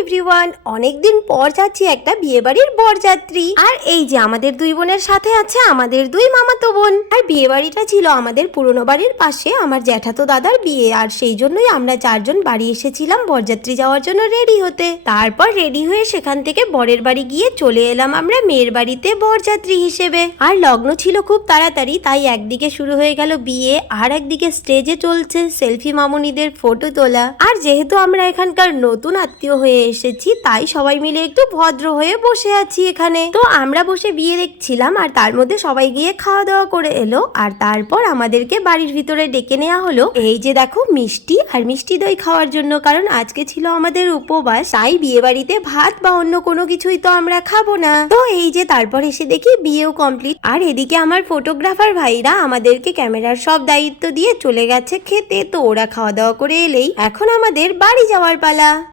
Everyone, অনেকদিন পর যাচ্ছি একটা বিয়ে বাড়ির বরযাত্রী। আর এই যে আমাদের দুই বোনের সাথে আছে আমাদের দুই মামাতো বোন। আর বিয়ে বাড়িটা ছিল আমাদের পুরনো বাড়ির পাশে আমার জ্যাঠাতো দাদার বিয়ে, আর সেই জন্যই আমরা চারজন বাড়ি এসেছিলাম বরযাত্রী যাওয়ার জন্য রেডি হতে। তারপর রেডি হয়ে সেখান থেকে বরের বাড়ি গিয়ে চলে এলাম আমরা মেয়ের বাড়িতে বরযাত্রী হিসেবে। আর লগ্ন ছিল খুব তাড়াতাড়ি, তাই একদিকে শুরু হয়ে গেল বিয়ে, আর একদিকে স্টেজে চলছে সেলফি মামুনিদের ফটো তোলা। আর যেহেতু আমরা এখানকার নতুন আত্মীয় হয়ে এসেছি, তাই সবাই মিলে একটু ভদ্র হয়ে বসে আছি এখানে। তো আমরা বসে বিয়ে দেখছিলাম, আর তার মধ্যে সবাই গিয়ে খাওয়া দাওয়া করে এলো। আর তারপর আমাদেরকে বাড়ির ভিতরে ডেকে নেওয়া হলো। এই যে দেখো মিষ্টি আর মিষ্টি দই খাওয়ার জন্য, কারণ আজকে ছিল আমাদের উপবাস, তাই বিয়ে বাড়িতে ভাত বা অন্য কোনো কিছুই তো আমরা খাবো না। তো এই যে তারপর এসে দেখি বিয়েও কমপ্লিট। আর এদিকে আমার ফটোগ্রাফার ভাইরা আমাদেরকে ক্যামেরার সব দায়িত্ব দিয়ে চলে গেছে খেতে। তো ওরা খাওয়া দাওয়া করে এলেই এখন আমাদের বাড়ি যাওয়ার পালা।